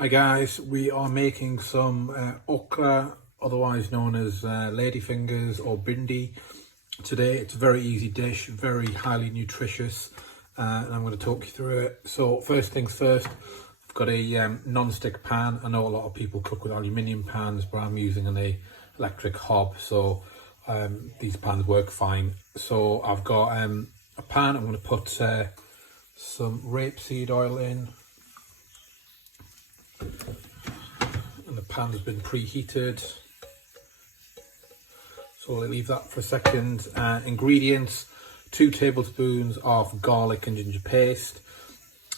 Hi guys, we are making some okra, otherwise known as ladyfingers or bhindi. Today it's a very easy dish, very highly nutritious, and I'm going to talk you through it. So first things first, I've got a non-stick pan. I know a lot of people cook with aluminium pans, but I'm using an electric hob, so these pans work fine. So I've got a pan. I'm going to put some rapeseed oil in. And the pan has been preheated, so I'll leave that for a second. Ingredients: 2 tablespoons of garlic and ginger paste.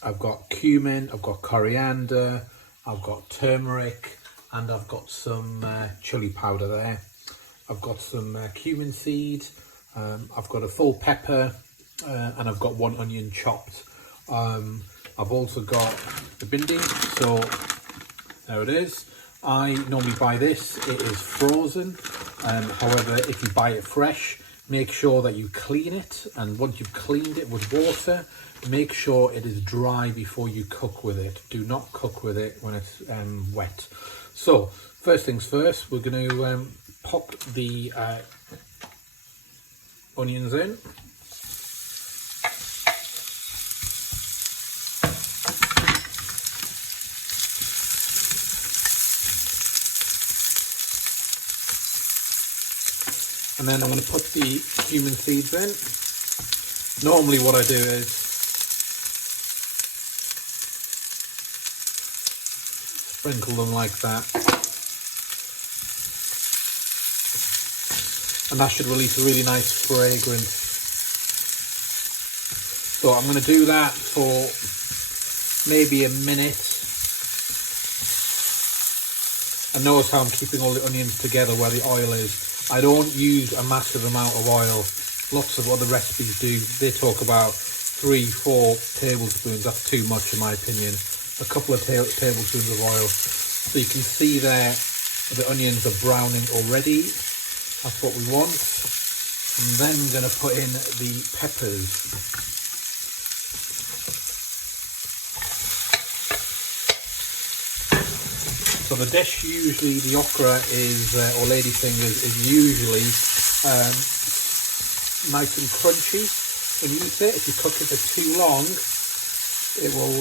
I've got cumin, I've got coriander, I've got turmeric, and I've got some chili powder there. I've got some cumin seed, I've got a full pepper, and I've got 1 onion chopped. I've also got the bhindi, so there it is. I normally buy this, it is frozen. However, if you buy it fresh, make sure that you clean it, and once you've cleaned it with water, make sure it is dry before you cook with it. Do not cook with it when it's wet. So first things first, we're going to pop the onions in. And then I'm going to put the cumin seeds in. Normally what I do is sprinkle them like that. And that should release a really nice fragrance. So I'm going to do that for maybe a minute. And notice how I'm keeping all the onions together where the oil is. I don't use a massive amount of oil. Lots of other recipes do. They talk about 3-4 tablespoons. That's too much in my opinion. A couple of tablespoons of oil. So you can see there the onions are browning already. That's what we want. And then I'm going to put in the peppers. So the dish, usually the okra is, or ladyfingers, is usually nice and crunchy when you eat it. If you cook it for too long, it will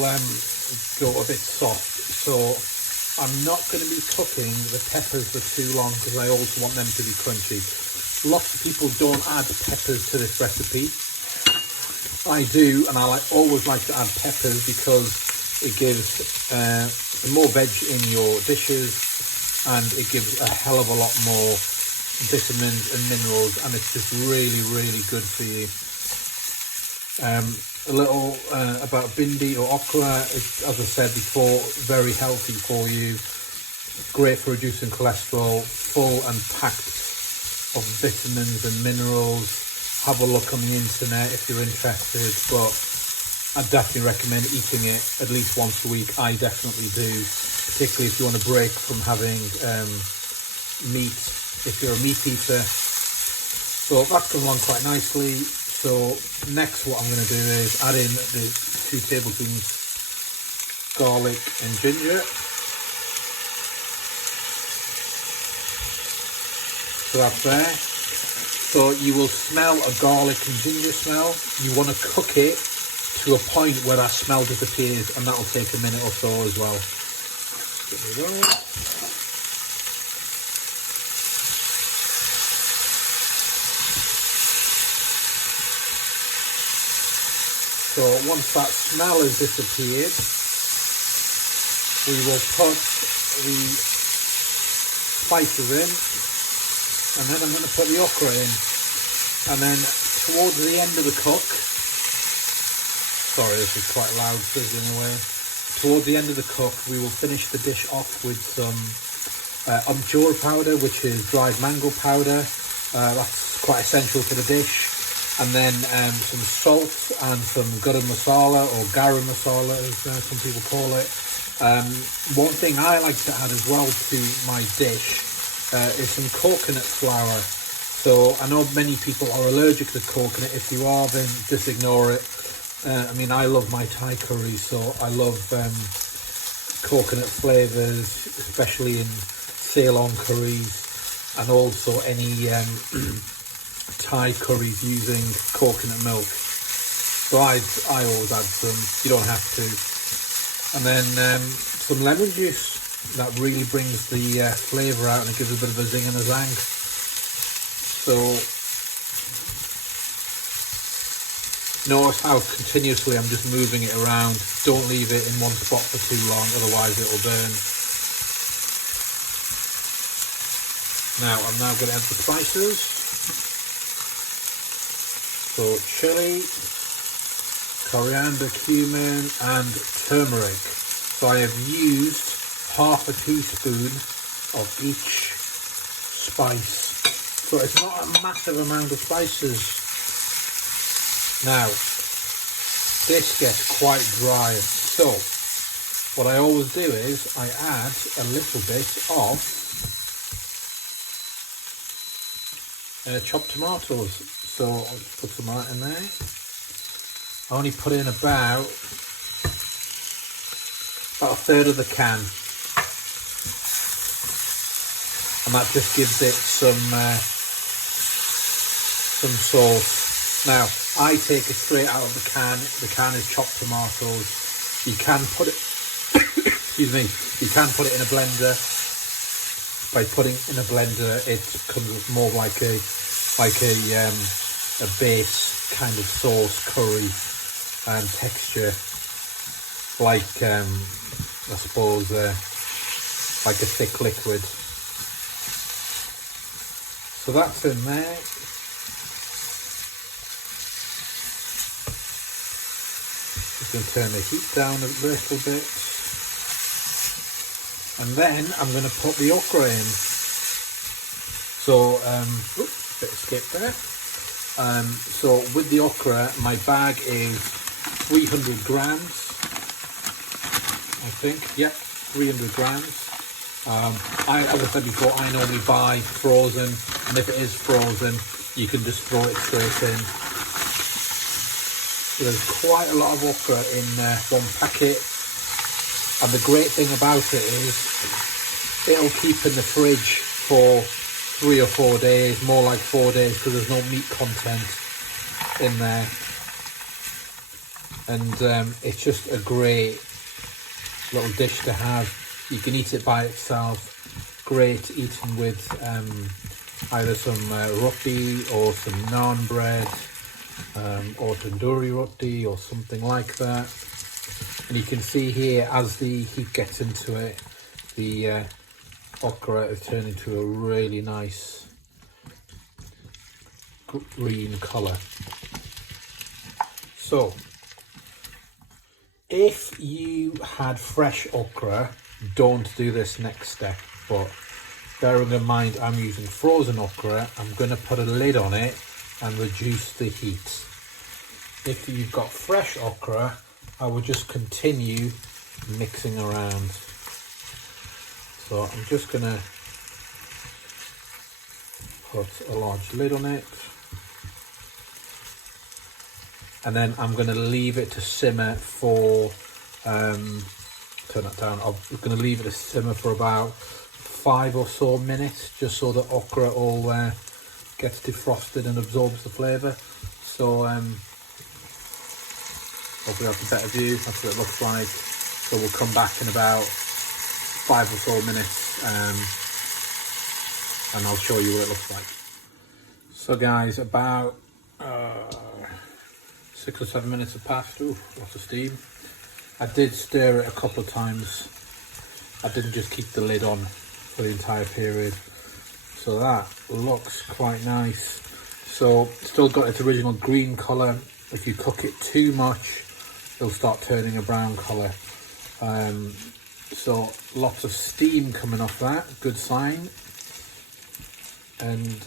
go a bit soft. So I'm not going to be cooking the peppers for too long because I also want them to be crunchy. Lots of people don't add peppers to this recipe. I do, and I always like to add peppers because it gives more veg in your dishes, and it gives a hell of a lot more vitamins and minerals, and it's just really good for you. A little about bhindi or okra. It's, as I said before, very healthy for you, great for reducing cholesterol, full and packed of vitamins and minerals. Have a look on the internet if you're interested, but I definitely recommend eating it at least once a week. I definitely do, particularly if you want to break from having meat, if you're a meat eater. So that's come along quite nicely. So next what I'm going to do is add in the 2 tablespoons garlic and ginger. So that's there. So you will smell a garlic and ginger smell. You want to cook it to a point where that smell disappears, and that will take a minute or so as well. There we go. So once that smell has disappeared, we will put the spices in, and then I'm going to put the okra in, and then towards the end of the cook, sorry, this is quite loud sizzling away. Towards the end of the cook, we will finish the dish off with some Ochra powder, which is dried mango powder. That's quite essential for the dish. And then some salt and some garam masala, or garam masala as some people call it. One thing I like to add as well to my dish is some coconut flour. So I know many people are allergic to coconut. If you are, then just ignore it. I mean, I love my Thai curry, so I love coconut flavours, especially in Ceylon curries, and also any Thai curries using coconut milk. So I always add some, you don't have to. And then some lemon juice, that really brings the flavour out and it gives a bit of a zing and a zang. So notice how continuously I'm just moving it around. Don't leave it in one spot for too long, otherwise it'll burn. Now I'm going to add the spices. So chili, coriander, cumin and turmeric. So I have used half a teaspoon of each spice. So it's not a massive amount of spices. Now, this gets quite dry. So what I always do is I add a little bit of chopped tomatoes. So I'll put some of that in there. I only put in about a third of the can, and that just gives it some sauce. Now I take it straight out of the can. The can is chopped tomatoes. You can put it excuse me, you can put it in a blender. By putting in a blender it comes more like a base kind of sauce, curry texture, like I suppose like a thick liquid. So that's in there. Just going to turn the heat down a little bit, and then I'm going to put the okra in. So bit of skip there. So with the okra, my bag is 300 grams, I think. Yep, 300 grams. As I said before, I normally buy frozen, and if it is frozen, you can just throw it straight in. So there's quite a lot of okra in one packet, and the great thing about it is it'll keep in the fridge for 3 or 4 days, more like 4 days, because there's no meat content in there. And it's just a great little dish to have. You can eat it by itself. Great eaten with either some roti or some naan bread, or tandoori roti or something like that. And you can see here, as the heat gets into it, the okra is turning into a really nice green colour. So if you had fresh okra, don't do this next step, but bearing in mind I'm using frozen okra, I'm going to put a lid on it and reduce the heat. If you've got fresh okra, I will just continue mixing around. So I'm just going to put a large lid on it, and then I'm going to leave it to simmer for turn that down. I'm going to leave it to simmer for about 5 or so minutes, just so the okra all gets defrosted and absorbs the flavour. So hopefully that's a better view. That's what it looks like. So we'll come back in about 5 or so minutes, and I'll show you what it looks like. So guys, about 6 or 7 minutes have passed. Ooh, lots of steam. I did stir it a couple of times. I didn't just keep the lid on for the entire period. So that looks quite nice. So still got its original green colour. If you cook it too much, it'll start turning a brown colour. So lots of steam coming off that, good sign. And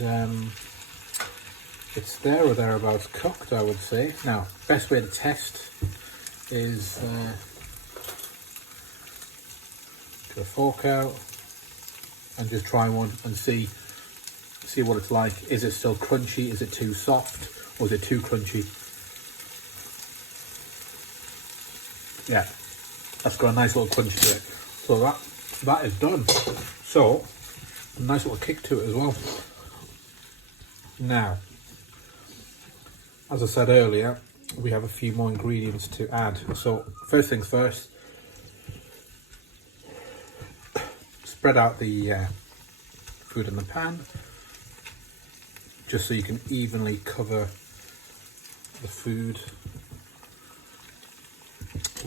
it's there or thereabouts cooked, I would say. Now, best way to test is get a fork out and just try one and see what it's like. Is it still crunchy? Is it too soft? Or is it too crunchy? Yeah, that's got a nice little crunch to it. So that is done. So a nice little kick to it as well. Now, as I said earlier, we have a few more ingredients to add. So first things first, spread out the food in the pan, just so you can evenly cover the food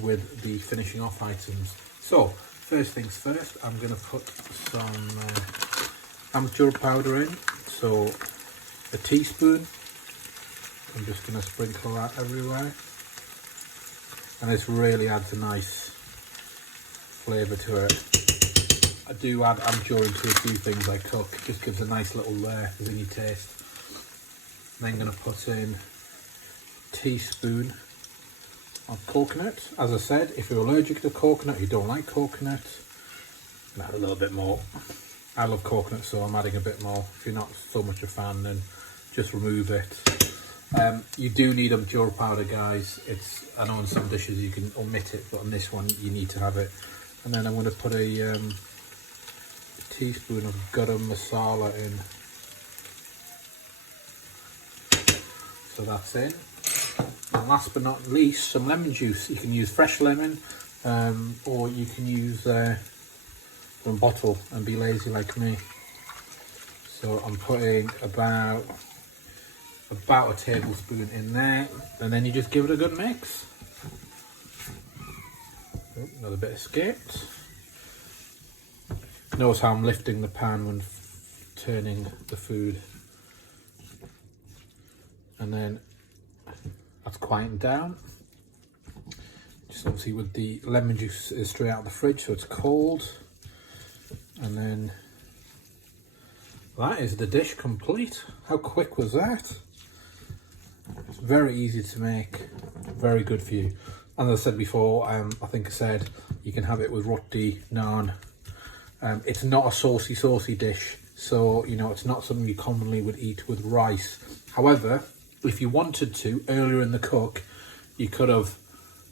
with the finishing off items. So first things first, I'm going to put some amchur powder in. So a teaspoon. I'm just going to sprinkle that everywhere, and this really adds a nice flavour to it. I do add amchur into a few things I cook, it just gives a nice little zingy taste. And then I'm going to put in a teaspoon of coconut. As I said, if you're allergic to coconut, you don't like coconut, add a little bit more. I love coconut, so I'm adding a bit more. If you're not so much a fan, then just remove it. You do need amchur powder, guys. I know in some dishes you can omit it, but on this one you need to have it. And then I'm going to put a teaspoon of garam masala in. So that's in. And last but not least, some lemon juice. You can use fresh lemon, or you can use from a bottle and be lazy like me. So I'm putting about a tablespoon in there, and then you just give it a good mix. Oh, another bit escaped. Notice how I'm lifting the pan when turning the food, and then that's quieting down. Just obviously with the lemon juice is straight out of the fridge, so it's cold. And then that is the dish complete. How quick was that? It's very easy to make, very good for you. As I said before, I think I said you can have it with roti, naan. It's not a saucy dish, so you know it's not something you commonly would eat with rice. However, if you wanted to, earlier in the cook, you could have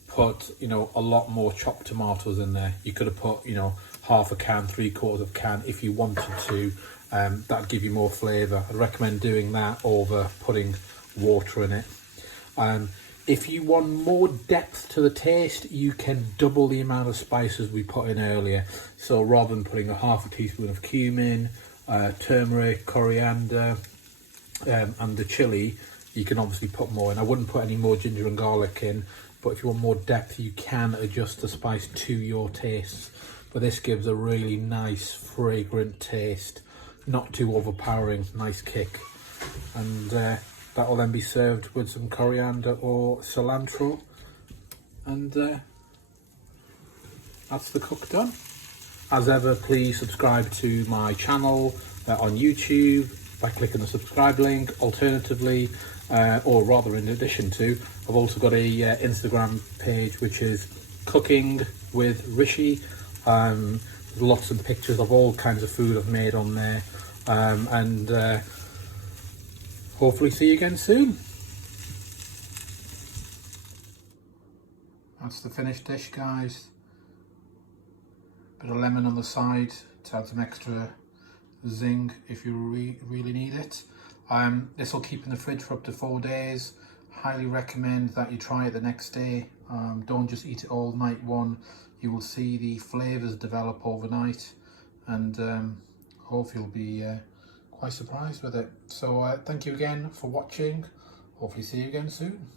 put, you know, a lot more chopped tomatoes in there. You could have put, you know, half a can, 3/4 of a can if you wanted to. That'd give you more flavour. I'd recommend doing that over putting water in it. If you want more depth to the taste, you can double the amount of spices we put in earlier. So rather than putting a half a teaspoon of cumin, turmeric, coriander, and the chilli, you can obviously put more in. I wouldn't put any more ginger and garlic in, but if you want more depth, you can adjust the spice to your taste. But this gives a really nice, fragrant taste, not too overpowering, nice kick. And that will then be served with some coriander or cilantro, and that's the cook done. As ever, please subscribe to my channel on YouTube by clicking the subscribe link. Alternatively, or rather in addition to, I've also got a Instagram page which is Cooking with Rishi. Lots of pictures of all kinds of food I've made on there, and hopefully see you again soon. That's the finished dish, guys. Bit of lemon on the side to add some extra zing if you really need it. This will keep in the fridge for up to 4 days. Highly recommend that you try it the next day. Don't just eat it all night one. You will see the flavours develop overnight, and hopefully you'll be quite surprised with it. So thank you again for watching. Hopefully see you again soon.